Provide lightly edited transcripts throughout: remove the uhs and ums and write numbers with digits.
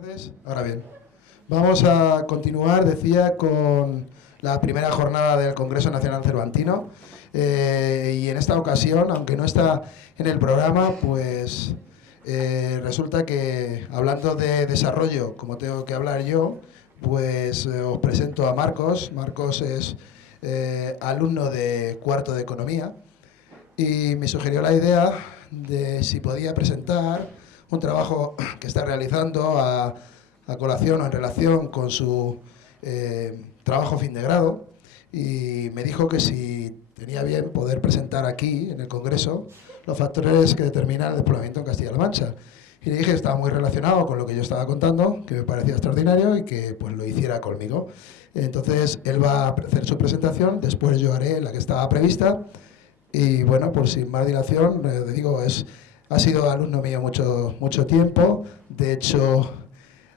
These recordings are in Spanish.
tardes. Ahora bien, vamos a continuar, decía, con la primera jornada del Congreso Nacional Cervantino. Y en esta ocasión, aunque no está en el programa, pues resulta que hablando de desarrollo, como tengo que hablar yo, pues os presento a Marcos. Marcos es alumno de cuarto de Economía y me sugirió la idea de si podía presentar un trabajo que está realizando a colación o en relación con su trabajo fin de grado, y me dijo que si tenía bien poder presentar aquí en el Congreso los factores que determinan el despoblamiento en Castilla-La Mancha. Y le dije que estaba muy relacionado con lo que yo estaba contando, que me parecía extraordinario y que pues lo hiciera conmigo. Entonces él va a hacer su presentación, después yo haré la que estaba prevista. Y bueno, por sin más dilación, digo, ha sido alumno mío mucho tiempo. De hecho,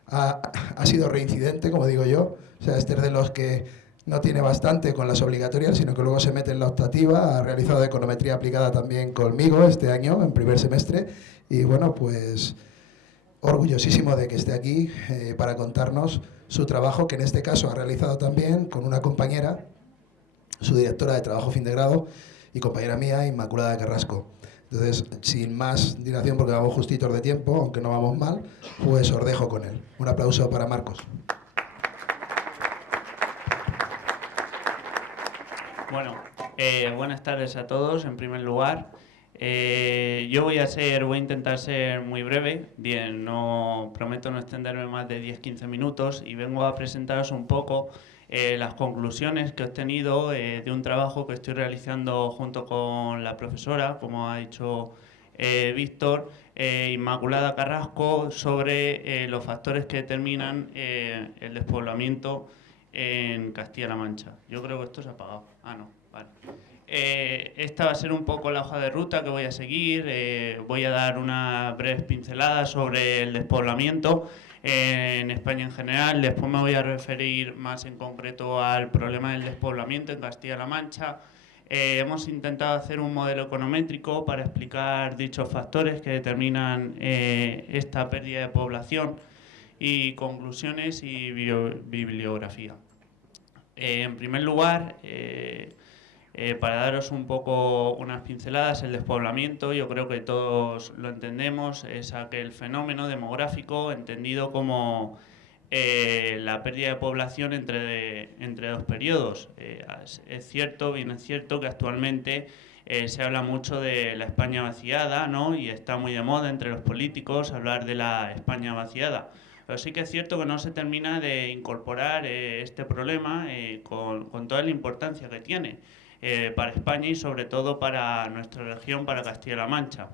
ha sido reincidente, como digo yo. O sea, este es de los que no tiene bastante con las obligatorias, sino que luego se mete en la optativa. Ha realizado econometría aplicada también conmigo este año, en primer semestre. Y bueno, pues orgullosísimo de que esté aquí para contarnos su trabajo, que en este caso ha realizado también con una compañera, su directora de trabajo fin de grado y compañera mía, Inmaculada Carrasco. Entonces, sin más dilación, porque vamos justitos de tiempo, aunque no vamos mal, pues os dejo con él. Un aplauso para Marcos. Bueno, buenas tardes a todos, en primer lugar. Yo voy a intentar ser muy breve. Bien, prometo no extenderme más de 10-15 minutos y vengo a presentaros un poco las conclusiones que he obtenido de un trabajo que estoy realizando junto con la profesora, como ha dicho Víctor, Inmaculada Carrasco, sobre los factores que determinan el despoblamiento en Castilla-La Mancha. Yo creo que esto se ha apagado. Ah, no, vale. Esta va a ser un poco la hoja de ruta que voy a seguir. Voy a dar unas breves pinceladas sobre el despoblamiento en España en general. Después me voy a referir más en concreto al problema del despoblamiento en Castilla-La Mancha. Hemos intentado hacer un modelo econométrico para explicar dichos factores que determinan esta pérdida de población, y conclusiones y bibliografía. En primer lugar, para daros un poco unas pinceladas, el despoblamiento, yo creo que todos lo entendemos, es aquel fenómeno demográfico entendido como la pérdida de población entre dos periodos. Es cierto, bien es cierto que actualmente se habla mucho de la España vaciada, ¿no? Y está muy de moda entre los políticos hablar de la España vaciada. Pero sí que es cierto que no se termina de incorporar este problema con toda la importancia que tiene para España y sobre todo para nuestra región, para Castilla-La Mancha.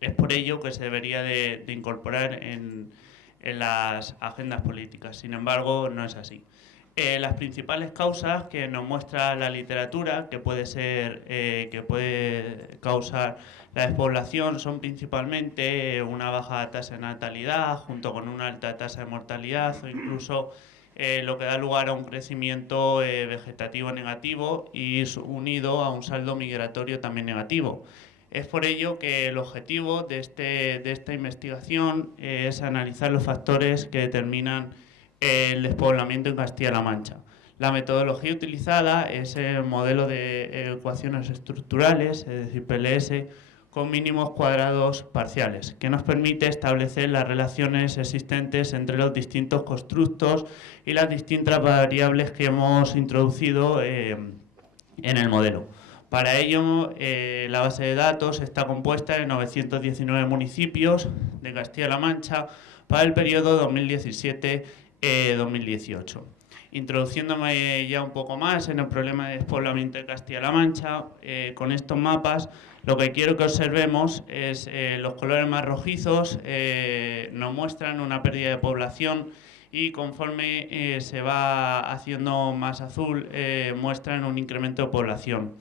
Es por ello que se debería de incorporar en las agendas políticas. Sin embargo, no es así. Las principales causas que nos muestra la literatura que puede causar la despoblación son principalmente una baja tasa de natalidad junto con una alta tasa de mortalidad, o incluso lo que da lugar a un crecimiento vegetativo negativo y unido a un saldo migratorio también negativo. Es por ello que el objetivo de esta investigación es analizar los factores que determinan el despoblamiento en Castilla-La Mancha. La metodología utilizada es el modelo de ecuaciones estructurales, es decir, PLS, con mínimos cuadrados parciales, que nos permite establecer las relaciones existentes entre los distintos constructos y las distintas variables que hemos introducido en el modelo. Para ello, la base de datos está compuesta de 919 municipios de Castilla-La Mancha para el periodo 2017-2018. Introduciéndome ya un poco más en el problema de despoblamiento de Castilla-La Mancha, con estos mapas lo que quiero que observemos es los colores más rojizos nos muestran una pérdida de población, y conforme se va haciendo más azul muestran un incremento de población.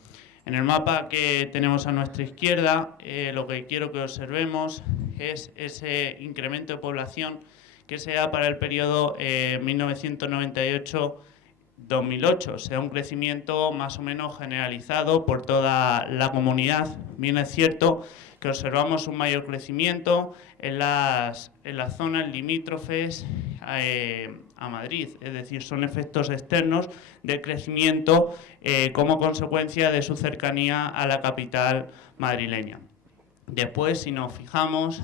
En el mapa que tenemos a nuestra izquierda, lo que quiero que observemos es ese incremento de población que se da para el periodo 1998 2008 se da un crecimiento más o menos generalizado por toda la comunidad. Bien es cierto que observamos un mayor crecimiento en las zonas limítrofes a Madrid, es decir, son efectos externos del crecimiento como consecuencia de su cercanía a la capital madrileña. Después, si nos fijamos,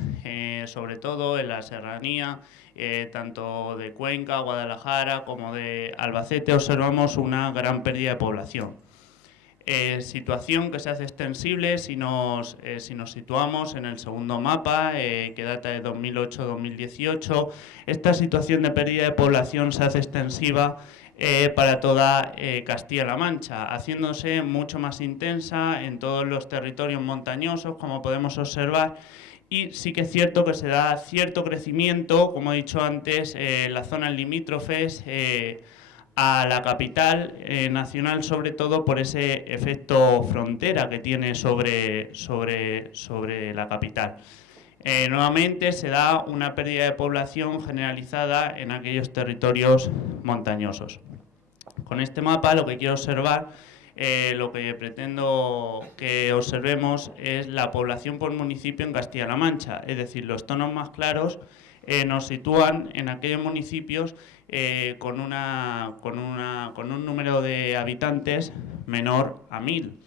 sobre todo en la serranía, tanto de Cuenca, Guadalajara como de Albacete, observamos una gran pérdida de población. Situación que se hace extensible si nos situamos en el segundo mapa, que data de 2008-2018. Esta situación de pérdida de población se hace extensiva para toda Castilla-La Mancha, haciéndose mucho más intensa en todos los territorios montañosos, como podemos observar. Y sí que es cierto que se da cierto crecimiento, como he dicho antes, en las zonas limítrofes a la capital nacional, sobre todo por ese efecto frontera que tiene sobre la capital. Nuevamente se da una pérdida de población generalizada en aquellos territorios montañosos. Con este mapa lo que quiero observar, lo que pretendo que observemos es la población por municipio en Castilla-La Mancha, es decir, los tonos más claros nos sitúan en aquellos municipios con un número de habitantes menor a 1000.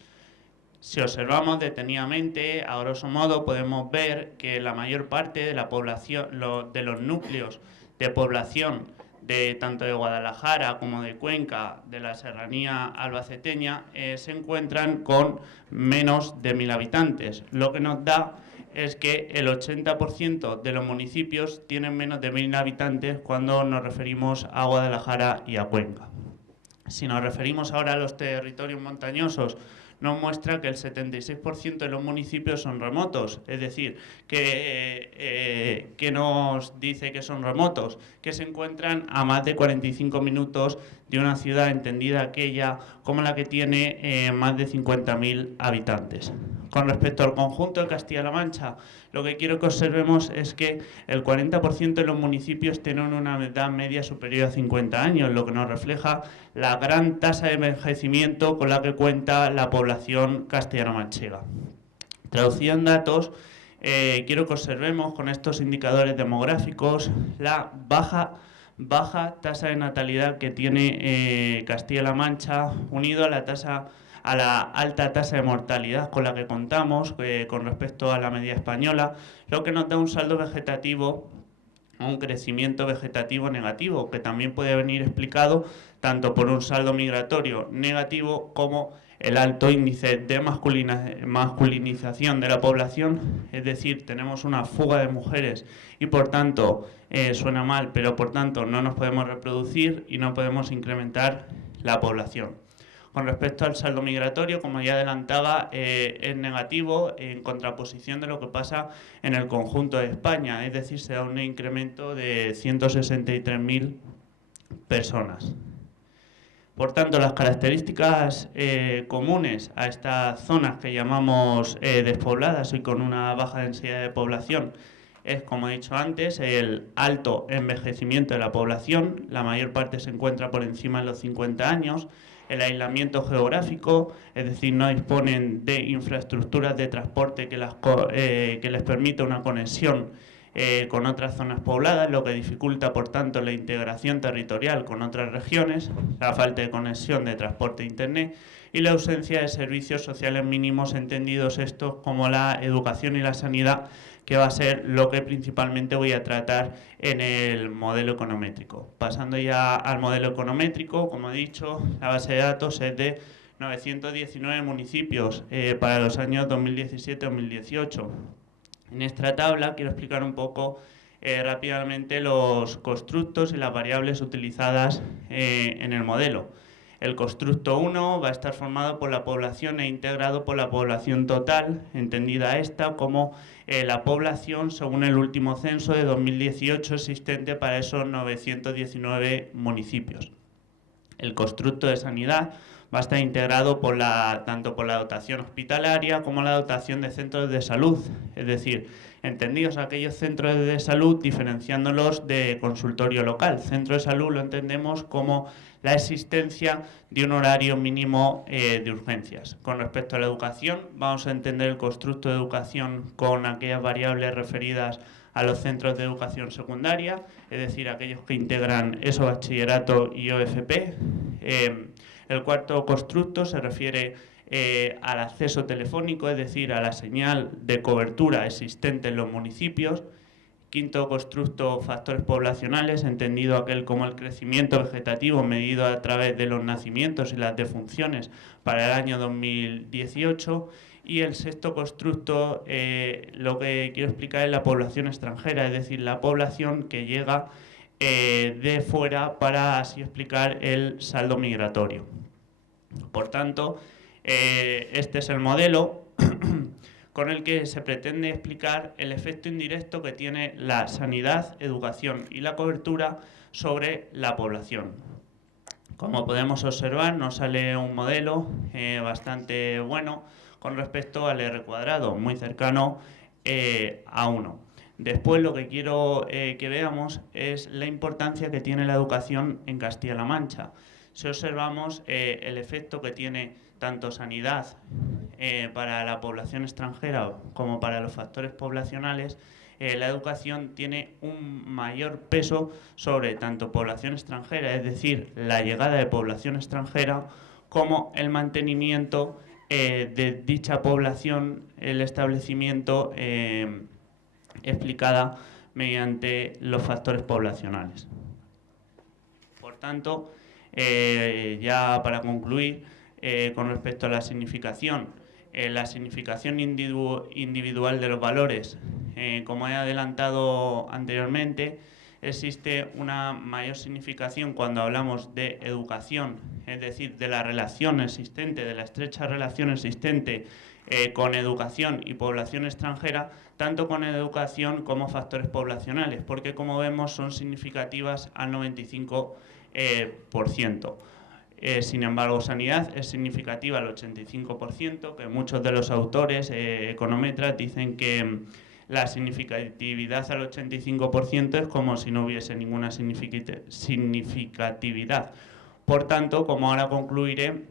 Si observamos detenidamente, a grosso modo, podemos ver que la mayor parte de la población, de los núcleos de población tanto de Guadalajara como de Cuenca, de la serranía albaceteña, se encuentran con menos de 1000 habitantes, lo que nos da es que el 80% de los municipios tienen menos de 1000 habitantes cuando nos referimos a Guadalajara y a Cuenca. Si nos referimos ahora a los territorios montañosos, nos muestra que el 76% de los municipios son remotos, es decir, que nos dice que son remotos, que se encuentran a más de 45 minutos de una ciudad entendida aquella como la que tiene más de 50.000 habitantes. Con respecto al conjunto de Castilla-La Mancha, lo que quiero que observemos es que el 40% de los municipios tienen una edad media superior a 50 años, lo que nos refleja la gran tasa de envejecimiento con la que cuenta la población castellano-manchega. Traducido en datos, quiero que observemos con estos indicadores demográficos la baja tasa de natalidad que tiene Castilla-La Mancha, unido a la alta tasa de mortalidad con la que contamos con respecto a la media española, lo que nos da un saldo vegetativo, un crecimiento vegetativo negativo, que también puede venir explicado tanto por un saldo migratorio negativo como el alto índice de masculinización de la población, es decir, tenemos una fuga de mujeres y por tanto, suena mal, pero por tanto no nos podemos reproducir y no podemos incrementar la población. Con respecto al saldo migratorio, como ya adelantaba, es negativo en contraposición de lo que pasa en el conjunto de España, es decir, se da un incremento de 163.000 personas. Por tanto, las características comunes a estas zonas que llamamos despobladas y con una baja densidad de población es, como he dicho antes, el alto envejecimiento de la población, la mayor parte se encuentra por encima de los 50 años, el aislamiento geográfico, es decir, no disponen de infraestructuras de transporte que les permita una conexión con otras zonas pobladas, lo que dificulta, por tanto, la integración territorial con otras regiones, la falta de conexión de transporte e internet y la ausencia de servicios sociales mínimos, entendidos estos como la educación y la sanidad, que va a ser lo que principalmente voy a tratar en el modelo econométrico. Pasando ya al modelo econométrico, como he dicho, la base de datos es de 919 municipios para los años 2017-2018. En esta tabla quiero explicar un poco rápidamente los constructos y las variables utilizadas en el modelo. El constructo 1 va a estar formado por la población e integrado por la población total, entendida esta como la población según el último censo de 2018 existente para esos 919 municipios. El constructo de sanidad va a estar integrado tanto por la dotación hospitalaria como la dotación de centros de salud, es decir, entendidos aquellos centros de salud diferenciándolos de consultorio local. Centro de salud lo entendemos como la existencia de un horario mínimo de urgencias. Con respecto a la educación, vamos a entender el constructo de educación con aquellas variables referidas a los centros de educación secundaria, es decir, aquellos que integran ESO, bachillerato y OFP. El cuarto constructo se refiere al acceso telefónico, es decir, a la señal de cobertura existente en los municipios. Quinto constructo, factores poblacionales, entendido aquel como el crecimiento vegetativo medido a través de los nacimientos y las defunciones para el año 2018. Y el sexto constructo, lo que quiero explicar es la población extranjera, es decir, la población que llega de fuera para así explicar el saldo migratorio. Por tanto, este es el modelo con el que se pretende explicar el efecto indirecto que tiene la sanidad, educación y la cobertura sobre la población. Como podemos observar, nos sale un modelo bastante bueno con respecto al R², muy cercano a 1. Después lo que quiero que veamos es la importancia que tiene la educación en Castilla-La Mancha. Si observamos el efecto que tiene tanto sanidad para la población extranjera como para los factores poblacionales, la educación tiene un mayor peso sobre tanto población extranjera, es decir, la llegada de población extranjera, como el mantenimiento de dicha población, el establecimiento explicada mediante los factores poblacionales. Por tanto, ya para concluir, con respecto a la significación individual de los valores, como he adelantado anteriormente, existe una mayor significación cuando hablamos de educación, es decir, de la relación existente, de la estrecha relación existente con educación y población extranjera, tanto con educación como factores poblacionales, porque como vemos son significativas al 95%. Sin embargo, sanidad es significativa al 85%, que muchos de los autores econometras dicen que la significatividad al 85% es como si no hubiese ninguna significatividad. Por tanto, como ahora concluiré,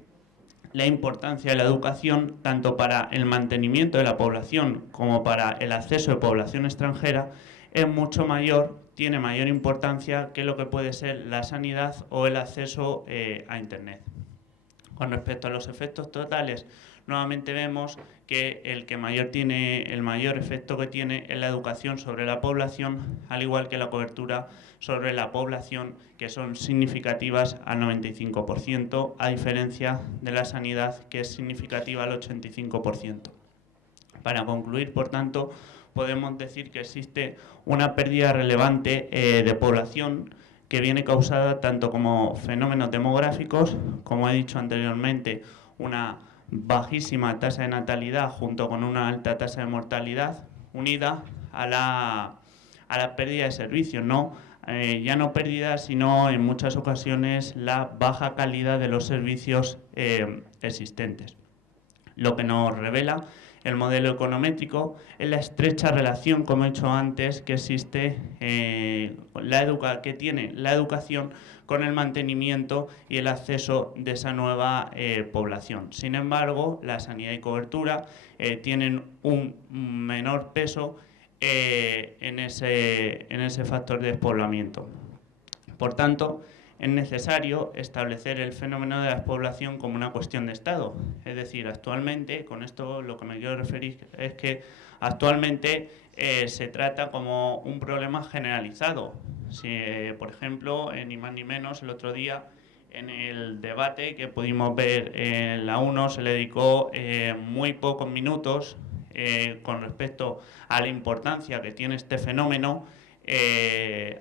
la importancia de la educación, tanto para el mantenimiento de la población como para el acceso de población extranjera, es mucho mayor, tiene mayor importancia que lo que puede ser la sanidad o el acceso a Internet. Con respecto a los efectos totales, nuevamente vemos que el mayor efecto que tiene es la educación sobre la población, al igual que la cobertura sobre la población, que son significativas al 95%, a diferencia de la sanidad, que es significativa al 85%. Para concluir, por tanto, podemos decir que existe una pérdida relevante de población que viene causada tanto como fenómenos demográficos, como he dicho anteriormente, una bajísima tasa de natalidad junto con una alta tasa de mortalidad, unida a la pérdida de servicios, ya no pérdida, sino en muchas ocasiones la baja calidad de los servicios existentes. Lo que nos revela el modelo econométrico es la estrecha relación, como he dicho antes, que existe, que tiene la educación con el mantenimiento y el acceso de esa nueva población. Sin embargo, la sanidad y cobertura tienen un menor peso en ese factor de despoblamiento. Por tanto, es necesario establecer el fenómeno de la despoblación como una cuestión de Estado. Es decir, actualmente, con esto lo que me quiero referir es que actualmente se trata como un problema generalizado. Si, por ejemplo, ni más ni menos, el otro día en el debate que pudimos ver en la 1 se le dedicó muy pocos minutos con respecto a la importancia que tiene este fenómeno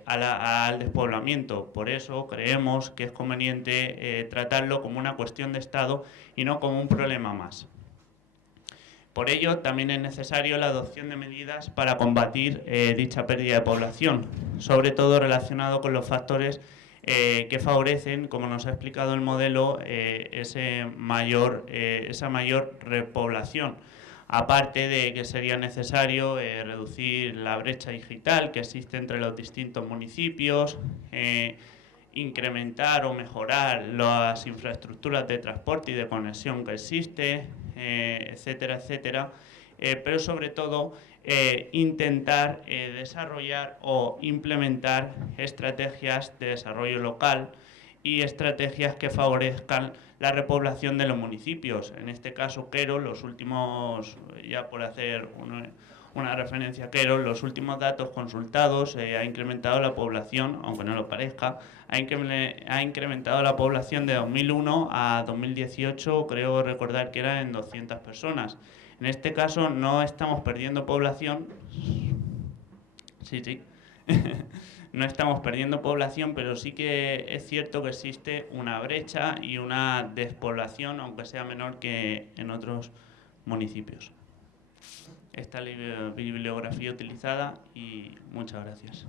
al despoblamiento. Por eso creemos que es conveniente tratarlo como una cuestión de Estado y no como un problema más. Por ello, también es necesario la adopción de medidas para combatir dicha pérdida de población, sobre todo relacionado con los factores que favorecen, como nos ha explicado el modelo, esa mayor repoblación. Aparte de que sería necesario reducir la brecha digital que existe entre los distintos municipios, incrementar o mejorar las infraestructuras de transporte y de conexión que existe, etcétera, etcétera, pero sobre todo intentar desarrollar o implementar estrategias de desarrollo local y estrategias que favorezcan la repoblación de los municipios. En este caso, Quero, los últimos, ya por hacer una referencia a Quero, los últimos datos consultados ha incrementado la población, aunque no lo parezca, ha incrementado la población de 2001 a 2018, creo recordar que era en 200 personas. En este caso no estamos perdiendo población, sí, no estamos perdiendo población, pero sí que es cierto que existe una brecha y una despoblación, aunque sea menor que en otros municipios. Esta es la bibliografía utilizada y muchas gracias.